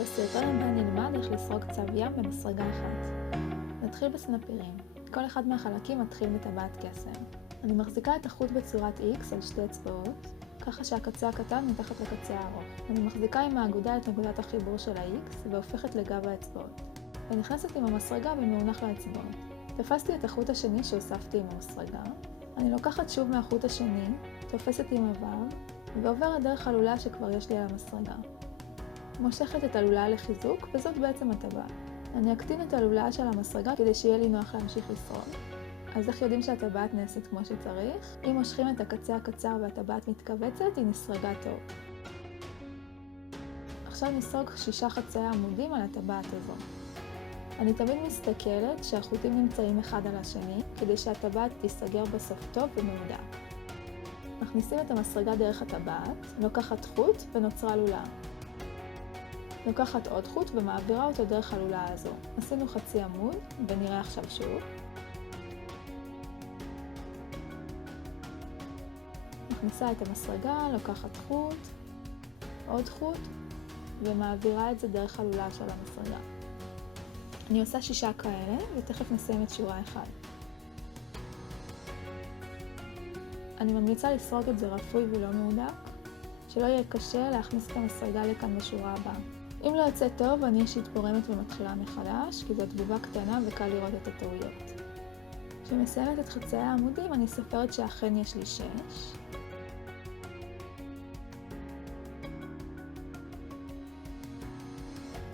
בסרטון הבא נלמד איך לסרוק צב ים במסרגה אחת. נתחיל בסנפירים. כל אחד מהחלקים מתחיל מטבעת קסם. אני מחזיקה את החוט בצורת X על שתי אצבעות, ככה שהקצה הקטן מתחת לקצה הארוך. אני מחזיקה עם האגודה את נקודת החיבור של ה-X והופכת לגב האצבעות. ונכנסת עם המסרגה ומאונח לאצבעות. תפסתי את החוט השני שהוספתי עם המסרגה. אני לוקחת שוב מהחוט השני, תופסת עם הוו, ועוברת דרך הלולה שכבר יש לי על המסרגה. מושכת את הלולה לחיזוק, וזאת בעצם הטבעת. אני אקטין את הלולה של המסרגה כדי שיהיה לי נוח להמשיך לשרוד. אז איך יודעים שהטבעת נעשית כמו שצריך? אם מושכים את הקצה הקצר והטבעת מתכווצת, היא נסרגה טוב. עכשיו נסרוג 6 חצאי עמודים על הטבעת הזו. אני תמיד מסתכלת שהחוטים נמצאים אחד על השני, כדי שהטבעת תיסגר בסוף טוב ומהודק. מכניסים את המסרגה דרך הטבעת, לוקחת חוט ונוצרה לולה. לוקחת עוד חוט ומעבירה אותו דרך הלולה הזו. עשינו חצי עמוד ונראה עכשיו שוב. מכניסה את המסרגה, לוקחת חוט, עוד חוט, ומעבירה את זה דרך הלולה של המסרגה. אני עושה 6 כאלה ותכף נסיים את שורה 1. אני ממליצה לסרוג את זה רפוי ולא מהודק, שלא יהיה קשה להכניס את המסרגה לכאן בשורה הבאה. אם לא יוצא טוב, אני אישית פורמת ומתחילה מחדש, כי זו תגובה קטנה וקל לראות את הטעויות. כשמסיימת את חצאי העמודים, אני סופרת שאכן יש לי 6.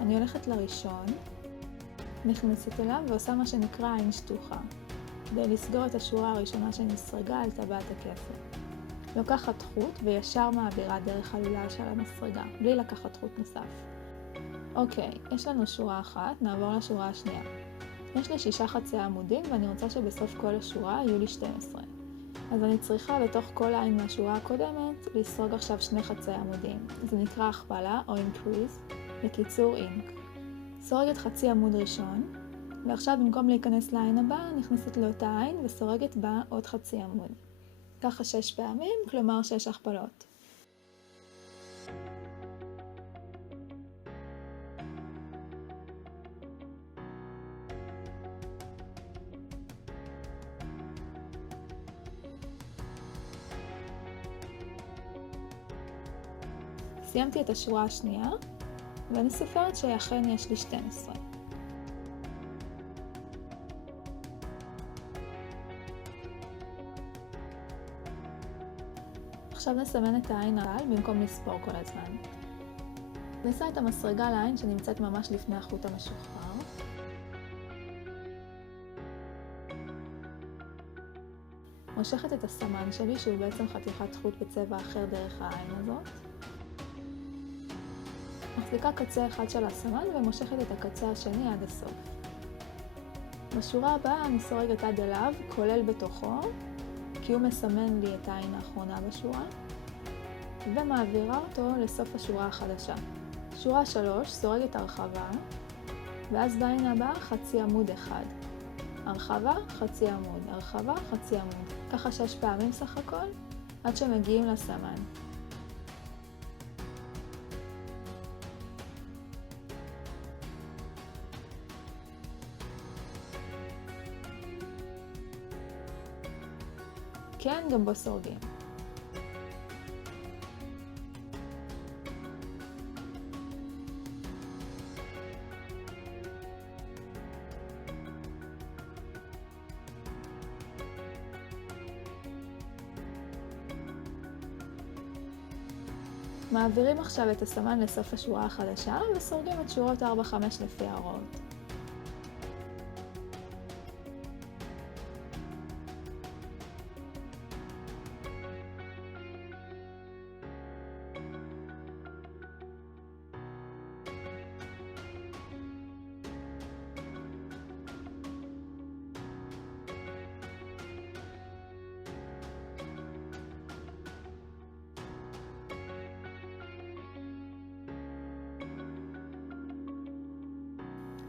אני הולכת לראשון, נכנסת אליו ועושה מה שנקרא עין שטוחה, כדי לסגור את השורה הראשונה שנסרגה על טבעת הקסם. לוקחת חוט וישר מעבירה דרך הלולה של המסרגה, בלי לקחת חוט נוסף. אוקיי, יש לנו שורה אחת, נעבור לשורה השנייה. יש לי 6 חצאי עמודים ואני רוצה שבסוף כל השורה יהיו לי 12. אז אני צריכה בתוך כל ליין מהשורה הקודמת לסרוג עכשיו 2 חצאי עמודים. זה נקרא הכפלה או increase, בקיצור אינק. סורגת חצי עמוד ראשון, ועכשיו במקום להיכנס לעין הבאה, נכנסת לאותה עין וסורגת בה עוד חצי עמוד. ככה 6 פעמים, כלומר 6 הכפלות. סיימתי את השורה השנייה, ואני סופרת שאכן יש לי 12. עכשיו נסמן את העין הרעל במקום לספור כל הזמן. ניסה את המסרגה לעין שנמצאת ממש לפני החוט המשוחרר. מושכת את הסמן שלי, שהוא בעצם חתיכת חוט בצבע אחר דרך העין הזאת. מחזיקה קצה אחד של הסמן ומושכת את הקצה השני עד הסוף. בשורה הבאה אני סורגת עד אליו, כולל בתוכו, כי הוא מסמן לי את העין האחרונה בשורה, ומעבירה אותו לסוף השורה החדשה. שורה 3 סורגת הרחבה, ואז בעין הבאה חצי עמוד אחד. הרחבה, חצי עמוד, הרחבה, חצי עמוד. ככה 6 פעמים סך הכל, עד שמגיעים לסמן. כן, גם בו סורגים. מעבירים עכשיו את הסמן לסוף השורה החדשה וסורגים את שורות 4-5 לפי ההוראות.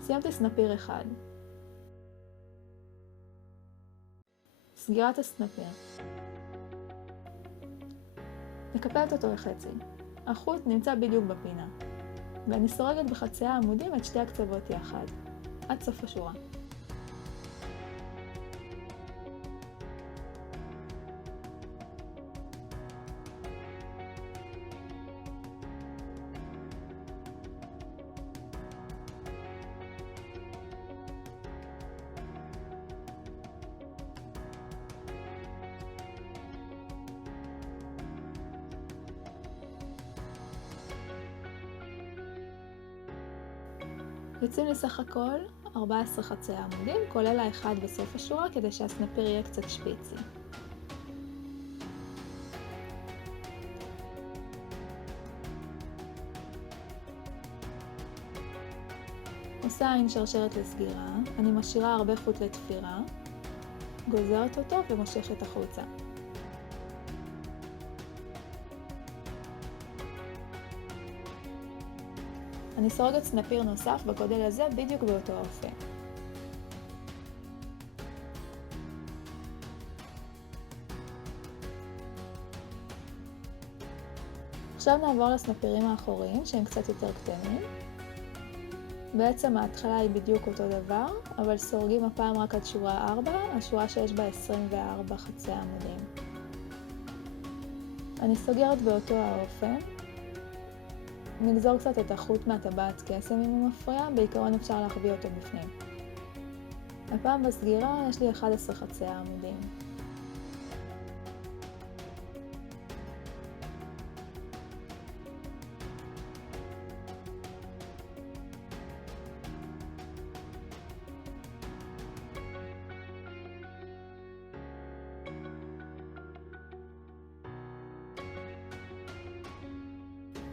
סיימתי סנפיר אחד. סגירת הסנפיר. מקפלת אותו לחצי. החוט נמצא בדיוק בפינה. ואני סורגת בחצי העמודים את שתי הקצוות יחד, עד סוף השורה. יוצאים לי סך הכל 14 חצי עמודים, כולל האחד בסוף השורה, כדי שהסנפיר יהיה קצת שפיצי. עושה עין שרשרת לסגירה, אני משאירה הרבה חוט לתפירה, גוזרת אותו ומושכת החוצה. אני סורגת סנפיר נוסף בגודל הזה בדיוק באותו אופן. עכשיו נעבור לסנפירים האחוריים שהם קצת יותר קטנים. בעצם ההתחלה היא בדיוק אותו דבר, אבל סורגים הפעם רק עד שורה 4, השורה שיש בה 24 חצי עמודים. אני סוגרת באותו האופן. נגזור קצת את החוט מהטבעת קסם אם הוא מפריע, בעיקרון אפשר להחביא אותו בפנים. הפעם בסגירה יש לי 11 חצי העמודים.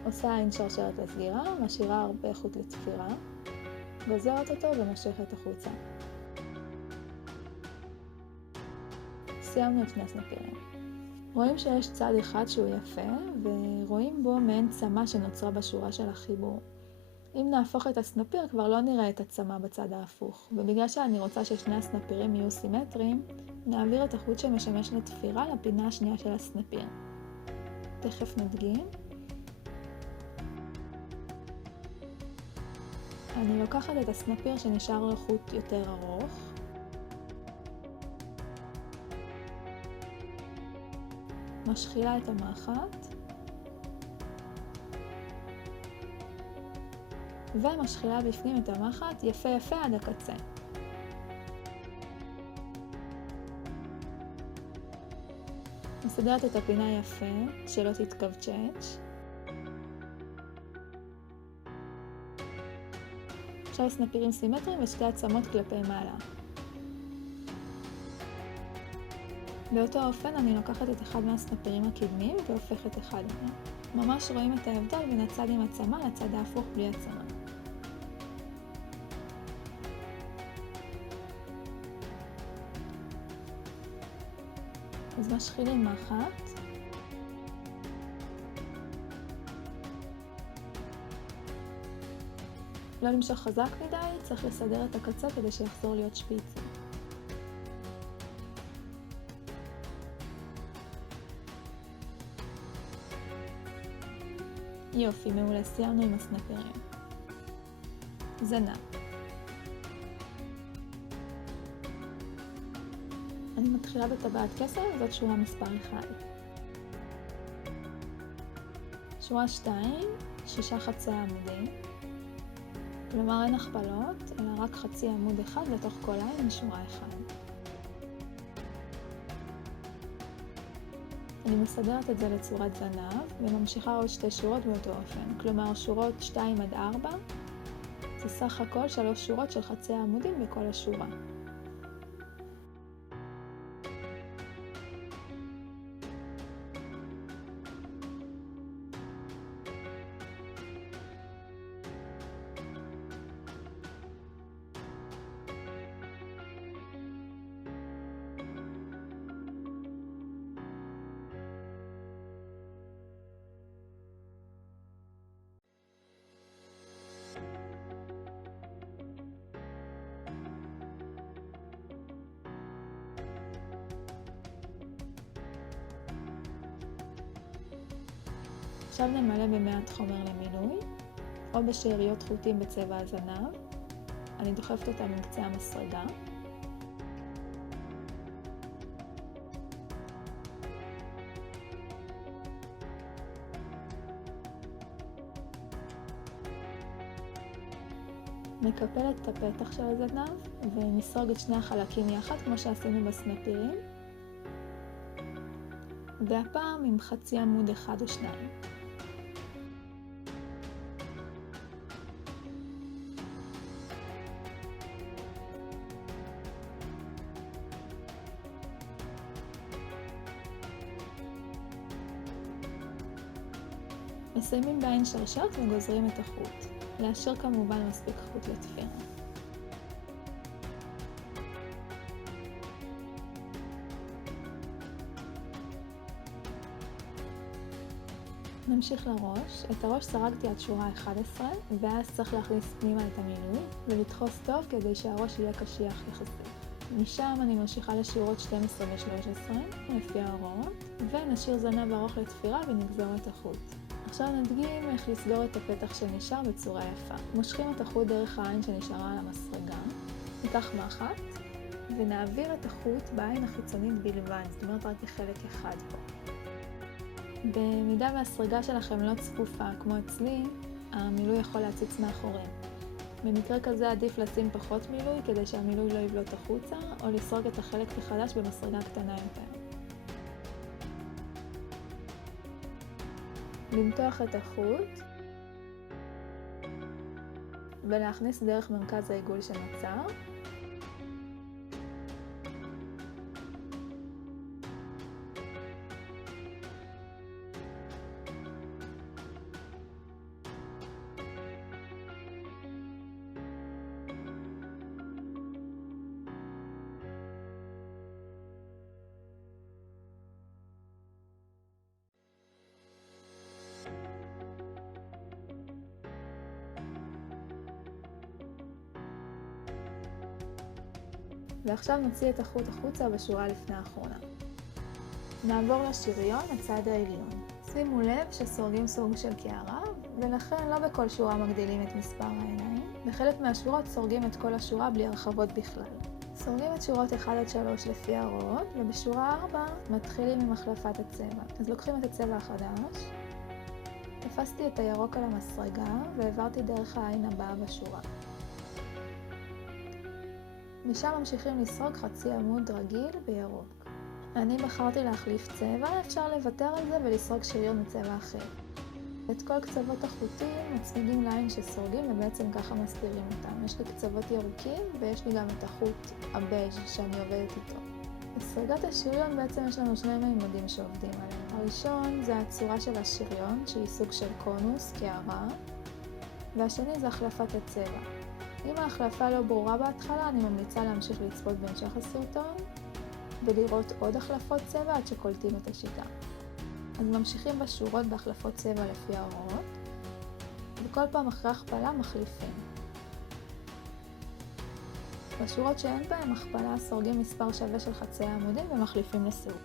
עושה עין שרשרת לסגירה, משאירה הרבה חוט לתפירה, גוזרת אותו ומושכת החוצה. סיימנו את שני הסנפירים. רואים שיש צד אחד שהוא יפה, ורואים בו מעין צמה שנוצרה בשורה של החיבור. אם נהפוך את הסנפיר כבר לא נראה את הצמה בצד ההפוך, ובגלל שאני רוצה ששני הסנפירים יהיו סימטריים, נעביר את החוט שמשמש לתפירה לפינה השנייה של הסנפיר. תכף נדגים. אני לוקחת את הסנפיר שנשאר לו חוט יותר ארוך, משחילה את המחט, ומשחילה בפנים את המחט יפה יפה עד הקצה. מסדרת את הפינה יפה, שלא תתכווצ'ץ'. עכשיו סנפירים סימטריים ושתי עצמות כלפי מעלה. באותו אופן אני לוקחת את אחד מהסנפירים הקדמיים והופכת אחד מהם. ממש רואים את ההבדל בין הצד עם עצמה לצד ההפוך בלי עצמה. אז משחילים מחט. לא למשוך חזק מדי, צריך לסדר את הקצה כדי שיחזור להיות שפיצי. יופי, מעולה, סיימנו עם הסנפירים. זנב. אני מתחילה בטבעת קסם, זאת שורה מספר 1. שורה 2, 6 חצי עמודים. כלומר אין הכפלות, אלא רק חצי עמוד אחד לתוך כל ליין משורה 1. אני מסדרת את זה לצורת זנב, וממשיכה עוד שתי שורות באותו אופן. כלומר שורות 2 עד 4, זה סך הכל 3 שורות של חצי העמודים בכל השורה. עכשיו נמלא במעט חומר למילוי, או בשאריות חוטים בצבע הזנב. אני דוחפת אותם עם קצה המסרגה. נקפל את הפתח של הזנב ונסרוג את שני החלקים יחד כמו שעשינו בסנפירים, והפעם עם חצי עמוד אחד או שניים. מסיימים בעין שרשרת וגוזרים את החוט. להשאיר כמובן מספיק חוט לתפירה. נמשיך לראש. את הראש סרגתי עד שורה 11, ואז צריך להכניס פנימה את המילוי ולדחוס טוב כדי שהראש יהיה קשיח יחסית. משם אני ממשיכה לשורות 12 ו-13 לפי ההוראות, ונשאיר זנב ארוך לתפירה ונגזור את החוט. עכשיו נדגים איך לסגור את הפתח שנשאר בצורה יפה. מושכים את החוט דרך העין שנשארה על המסרגה, ניקח מחט ונעביר את החוט בעין החיצונית בלבד, זאת אומרת רק בחלק אחד פה. במידה והסרגה שלכם לא צפופה כמו אצלי, המילוי יכול להציץ מאחורים. במקרה כזה עדיף לשים פחות מילוי כדי שהמילוי לא יבלוט החוצה, או לסרוג את החלק מחדש במסרגה קטנה יותר. למתוח את החוט ולהכניס דרך מרכז העיגול שנוצר. ועכשיו נוציא את החוט החוצה בשורה לפני האחרונה. נעבור לשריון, הצד העליון. שימו לב שסורגים סוג של קערה, ולכן לא בכל שורה מגדילים את מספר העיניים. בחלק מהשורות סורגים את כל השורה בלי הרחבות בכלל. סורגים את שורות 1 עד 3 לפי ההוראות, ובשורה 4 מתחילים עם החלפת הצבע. אז לוקחים את הצבע החדש, תפסתי את הירוק על המסרגה והעברתי דרך העין הבאה בשורה. משם ממשיכים לסרוג חצי עמוד רגיל בירוק. אני בחרתי להחליף צבע, אפשר לוותר על זה ולסרוג שריון מצבע אחר. את כל קצוות החוטים מצמידים לעין שסורגים ובעצם ככה מסתירים אותם. יש לי קצוות ירוקים ויש לי גם את החוט הבייג' שאני עובדת איתו. בסריגת השריון בעצם יש לנו שני מימדים שעובדים עליהם. הראשון זה הצורה של השריון שהיא סוג של קונוס, קערה, והשני זה החלפת הצבע. אם ההחלפה לא ברורה בהתחלה, אני ממליצה להמשיך לצפות בהמשך הסרטון ולראות עוד החלפות צבע עד שקולטים את השיטה. אז ממשיכים בשורות בהחלפות צבע לפי ההוראות, וכל פעם אחרי הכפלה מחליפים. בשורות שאין בהם הכפלה סורגים מספר שווה של חצי העמודים ומחליפים לסירוב.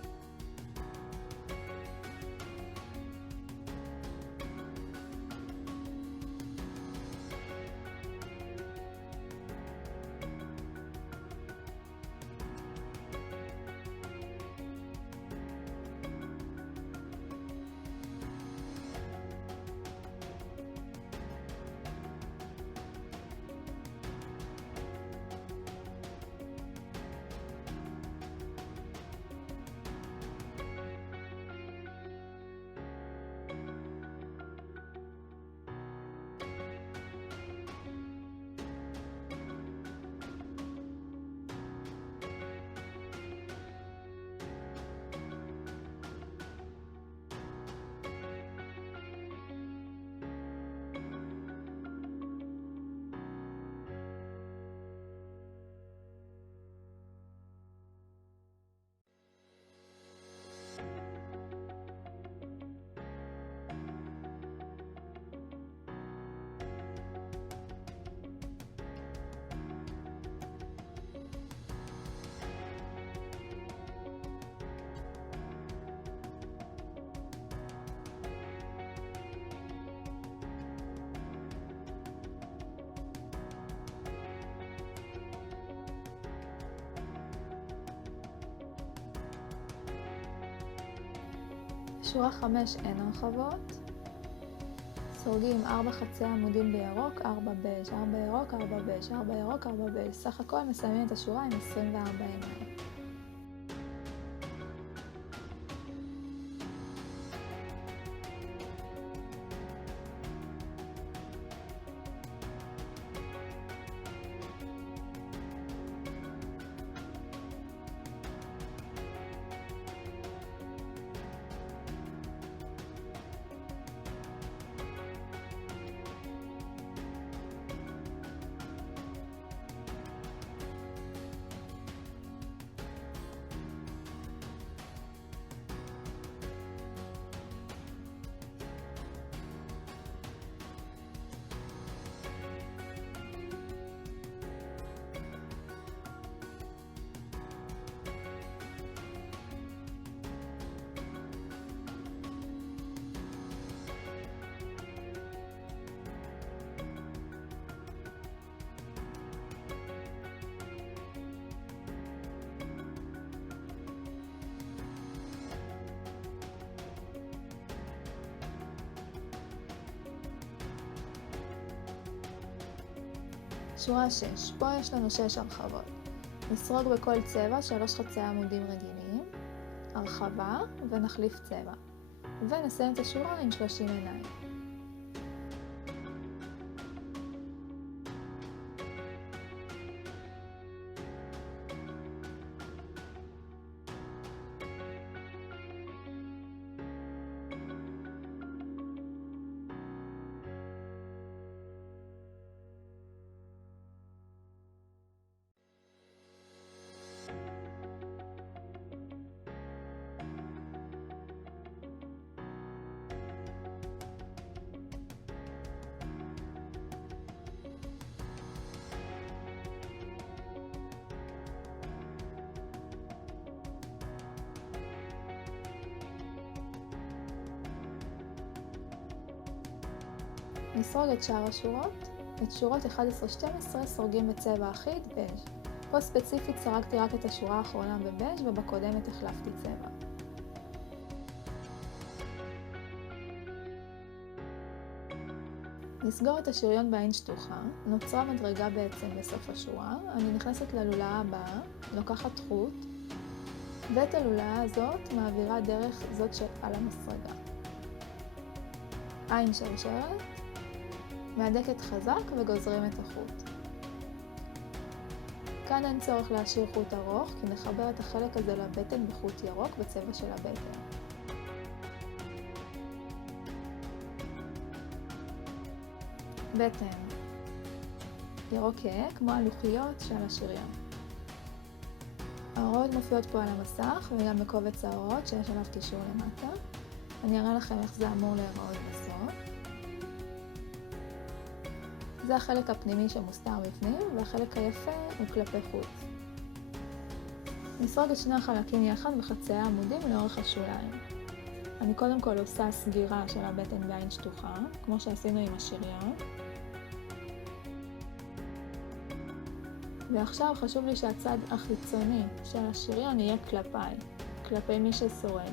שורה 5 אין הרחבות. סורגים 4 חצי עמודים בירוק, 4 בז', 4 ירוק, 4 בז', 4 ירוק, 4 בז'. סך הכל מסיימים את השורה עם 24 עיניים. שורה 6, פה יש לנו 6 הרחבות. נסרוג בכל צבע 3 חצאי עמודים רגילים, הרחבה ונחליף צבע. ונסיים את השורה עם 30 עיניים. נסרוג את שאר השורות. את שורות 11-12 סורגים בצבע אחיד בז'. פה ספציפית סרקתי רק את השורה האחרונה בבז' ובקודמת החלפתי צבע. נסגור את השריון בעין שטוחה. נוצרה מדרגה בעצם בסוף השורה. אני נכנסת ללולאה הבאה, לוקחת חוט, ואת הלולאה הזאת מעבירה דרך זאת שעל המסרגה. עין שרשרת, מהדקת חזק וגוזרים את החוט. כאן אין צורך להשאיר חוט ארוך, כי נחבר את החלק הזה לבטן בחוט ירוק בצבע של הבטן. בטן ירוק כהה, כמו הלוחיות של השריון. ההוראות מופיעות פה על המסך וגם בקובץ ההוראות שיש עליו קישור למטה. אני אראה לכם איך זה אמור להיראות בסוף. זה החלק הפנימי שמוסתר בפנים, והחלק היפה הוא כלפי חוץ. נסרוג את שני החלקים יחד בחצאי העמודים לאורך השוליים. אני קודם כל עושה סגירה של הבטן בעין שטוחה, כמו שעשינו עם השריון. ועכשיו חשוב לי שהצד החיצוני של השריון יהיה כלפיי, כלפי מי שסורג.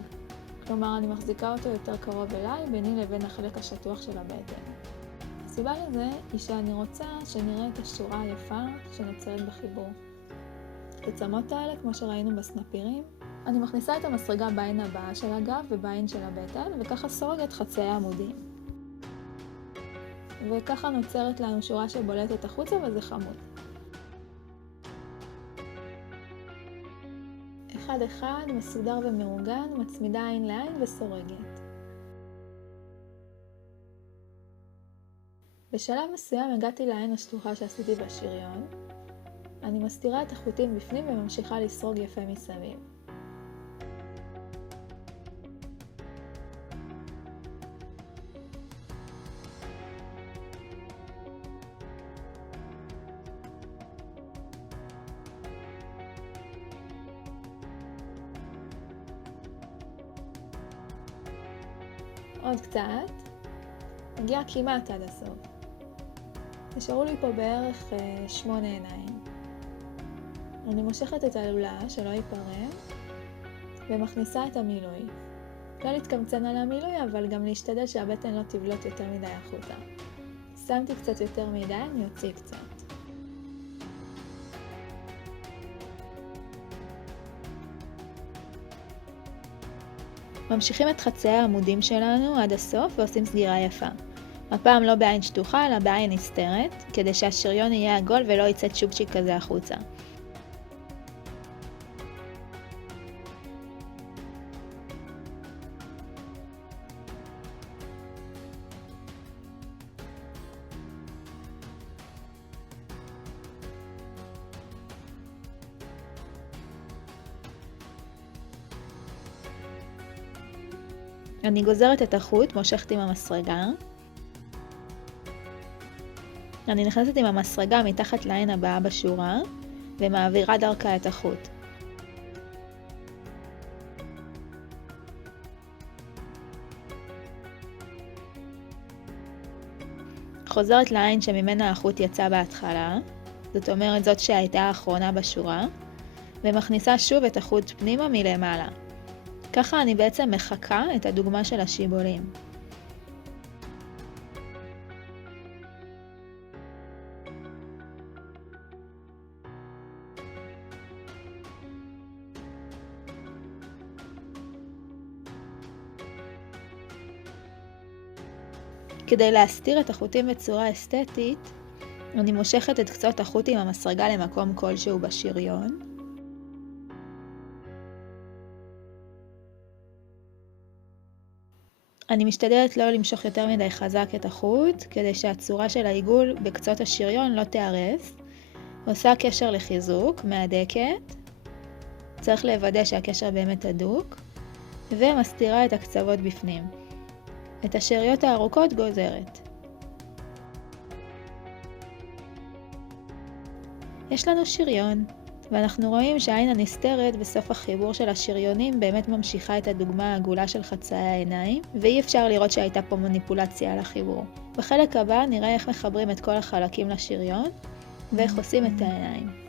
כלומר, אני מחזיקה אותו יותר קרוב אליי, ביני לבין החלק השטוח של הבטן. הסיבה לזה היא שאני רוצה שנראה את השורה היפה שנוצרת בחיבור. את הצמות האלה, כמו שראינו בסנפירים, אני מכניסה את המסרגה בעין הבאה של הגב ובעין של הבטן, וככה סורגת חצאי העמודים. וככה נוצרת לנו שורה שבולטת החוצה וזה חמוד. אחד אחד, מסודר ומאורגן, מצמידה עין לעין וסורגת. בשלב מסוים הגעתי לעין השטוחה שעשיתי בשריון. אני מסתירה את החוטים בפנים וממשיכה לסרוג יפה מסביב. עוד קצת, הגיע כמעט עד הסוף. נשארו לי פה בערך 8 עיניים. אני מושכת את הלולאה שלא ייפרם ומכניסה את המילוי. לא להתקמצן על המילוי, אבל גם להשתדל שהבטן לא תבלוט יותר מדי החוצה. שמתי קצת יותר מדי, אני אוציא קצת. ממשיכים את חצאי העמודים שלנו עד הסוף ועושים סגירה יפה. הפעם לא בעין שטוחה, אלא בעין נסתרת, כדי שהשריון יהיה עגול ולא יצא צ'ופצ'יק כזה החוצה. אני גוזרת את החוט, מושכת עם המסרגה. אני נכנסת עם המסרגה מתחת לעין הבאה בשורה, ומעבירה דרכה את החוט. חוזרת לעין שממנה החוט יצא בהתחלה, זאת אומרת זאת שהייתה האחרונה בשורה, ומכניסה שוב את החוט פנימה מלמעלה. ככה אני בעצם מחקה את הדוגמה של השיבולים. כדי להסתיר את החוטים בצורה אסתטית, אני מושכת את קצות החוט עם המסרגה למקום כלשהו בשריון. אני משתדלת לא למשוך יותר מדי חזק את החוט, כדי שהצורה של העיגול בקצות השריון לא תיהרס. עושה קשר לחיזוק, מהדקת. צריך לוודא שהקשר באמת הדוק, ומסתירה את הקצוות בפנים. את השאריות הארוכות גוזרת. יש לנו שריון, ואנחנו רואים שהעין הנסתרת בסוף החיבור של השריונים באמת ממשיכה את הדוגמה העגולה של חצאי העיניים, ואי אפשר לראות שהייתה פה מניפולציה על החיבור. בחלק הבא נראה איך מחברים את כל החלקים לשריון, ואיך עושים את העיניים.